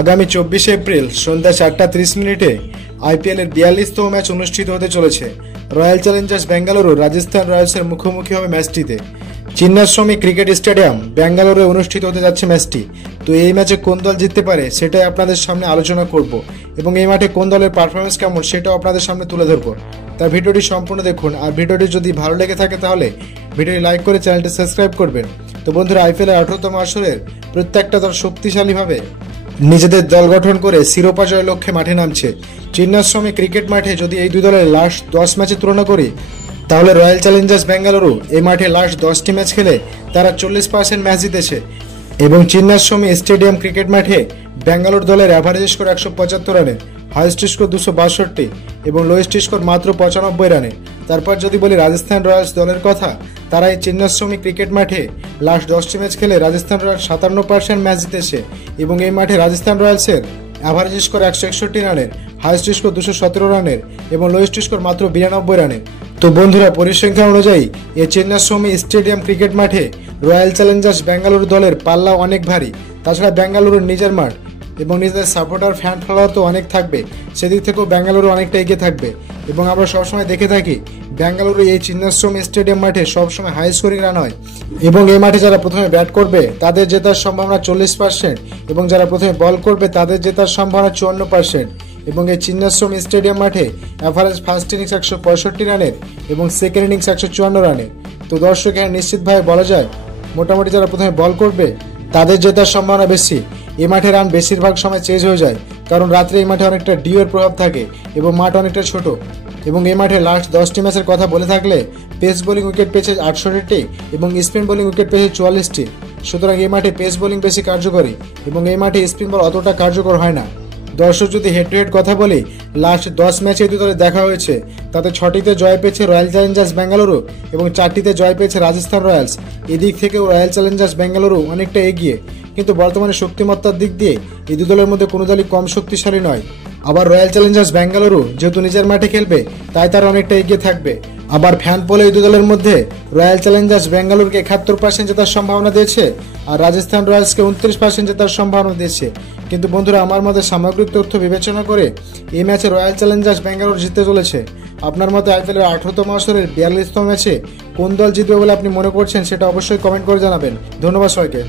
আগামী 24 এপ্রিল সন্ধ্যা 4:30 আইপিএলের 42তম ম্যাচ অনুষ্ঠিত হতে চলেছে। রয়্যাল চ্যালেঞ্জার্স বেঙ্গালুরু রাজস্থান রয়্যালসের মুখোমুখি হবে ম্যাচটিতে। চিন্নাস্বামী ক্রিকেট স্টেডিয়াম বেঙ্গালুরুতে অনুষ্ঠিত হতে যাচ্ছে ম্যাচটি। তো এই ম্যাচে কোন দল জিততে পারে সেটাই আপনাদের সামনে আলোচনা করব এবং এই মাঠে কোন দলের পারফরমেন্স কেমন সেটাও আপনাদের সামনে তুলে ধরবো। তাই ভিডিওটি সম্পূর্ণ দেখুন, আর ভিডিওটি যদি ভালো লেগে থাকে তাহলে ভিডিওটি লাইক করে চ্যানেলটি সাবস্ক্রাইব করবেন। তো বন্ধুরা, আইপিএলের 18তম আসরের প্রত্যেকটা দল শক্তিশালীভাবে নিজেদের দল গঠন করে শিরোপা জয়ের লক্ষ্যে মাঠে নামছে। চিন্নাস্বামী ক্রিকেট মাঠে যদি এই দুই দলের লাস্ট 10 ম্যাচে তুলনা করি তাহলে রয়্যাল চ্যালেঞ্জার্স বেঙ্গালুরু এই মাঠে লাস্ট 10টি ম্যাচ খেলে তারা 40% ম্যাচ জিতেছে এবং চিন্নাস্বামী স্টেডিয়াম ক্রিকেট মাঠে বেঙ্গালুরু দলের অ্যাভারেজ স্কোর 175 রানে, হাইয়েস্ট স্কোর 262 এবং লোয়েস্ট স্কোর মাত্র 95 রানে। তারপর যদি বলি রাজস্থান রয়্যালস দলের কথা, তারা এই চিন্নাস্বামী ক্রিকেট মাঠে লাস্ট 10টি ম্যাচ খেলে রাজস্থান রয়্যালস 57% ম্যাচ জিতেছে এবং এই মাঠে রাজস্থান রয়্যালসের অ্যাভারেজ স্কোর 161 রানের, হাইয়েস্ট স্কোর 217 রানের এবং লোয়েস্ট স্কোর মাত্র 92 রানের। তো বন্ধুরা, পরিসংখ্যান অনুযায়ী এই চিন্নাস্বামী স্টেডিয়াম ক্রিকেট মাঠে রয়্যাল চ্যালেঞ্জার্স বেঙ্গালুরু দলের পাল্লা অনেক ভারী। তাছাড়া বেঙ্গালুরুর নিজের মাঠ এবং নিজেদের সাপোর্টার ফ্যান ফলোয়ার তো অনেক থাকবে, সেদিক থেকেও বেঙ্গালুরু অনেকটা এগিয়ে থাকবে এবং আমরা সবসময় দেখে থাকি বেঙ্গালুরু এই চিন্নাস্বামী স্টেডিয়াম মাঠে সবসময় হাই স্কোরিং রান হয় এবং এই মাঠে যারা প্রথমে ব্যাট করবে তাদের জেতার সম্ভাবনা 40% এবং যারা প্রথমে বল করবে তাদের জেতার সম্ভাবনা 54%। এবং এই চিন্নাস্বামী স্টেডিয়াম মাঠে অ্যাভারেজ ফার্স্ট ইনিংস 165 রানের এবং সেকেন্ড ইনিংস 154 রানের। তো দর্শক, এখানে নিশ্চিতভাবে বলা যায় মোটামুটি যারা প্রথমে বল করবে তাদের জেতার সম্ভাবনা বেশি। এই মাঠে রান বেশিরভাগ সময় চেঞ্জ হয়ে যায়, কারণ রাত্রে এই মাঠে অনেকটা ডিউয়ের প্রভাব থাকে এবং মাঠ অনেকটা ছোট। এবং এই মাঠে লাস্ট 10টি ম্যাচের কথা বলে থাকলে পেস বোলিং উইকেট পেয়েছে 68টি এবং স্পিন বোলিং উইকেট পেয়েছে 44টি। সুতরাং এই মাঠে পেস বোলিং বেশি কার্যকরী এবং এই মাঠে স্পিন বল অতটা কার্যকর হয় না। দর্শক, যদি হেড টু হেড কথা বলি, লাস্ট 10 ম্যাচে দুই দলে দেখা হয়েছে, তাতে 6টিতে জয় পেয়েছে রয়্যাল চ্যালেঞ্জার্স বেঙ্গালুরু এবং 4টিতে জয় পেয়েছে রাজস্থান রয়্যালস। এদিক থেকেও রয়্যাল চ্যালেঞ্জার্স বেঙ্গালুরু অনেকটা এগিয়ে, কিন্তু বর্তমানে শক্তিমত্তার দিক দিয়ে এই দুই দলের মধ্যে কোনো দলই কম শক্তিশালী নয়। আবার রয়্যাল চ্যালেঞ্জার্স বেঙ্গালুরু যেহেতু নিজের মাঠে খেলবে তাই তারা অনেকটা এগিয়ে থাকবে। আবার ফ্যান পোলে এই দুই দলের মধ্যে রয়্যাল চ্যালেঞ্জার্স বেঙ্গালুরুকে 71% জেতার সম্ভাবনা দিয়েছে আর রাজস্থান রয়্যালসকে 29% জেতার সম্ভাবনা দিয়েছে। কিন্তু বন্ধুরা, আমার মতে সামগ্রিক তথ্য বিবেচনা করে এই ম্যাচে রয়্যাল চ্যালেঞ্জার্স বেঙ্গালুরু জিততে চলেছে। আপনার মতে আইপিএলের 18তম আসরের 42তম ম্যাচে কোন দল জিতবে বলে আপনি মনে করছেন সেটা অবশ্যই কমেন্ট করে জানাবেন। ধন্যবাদ সবাইকে।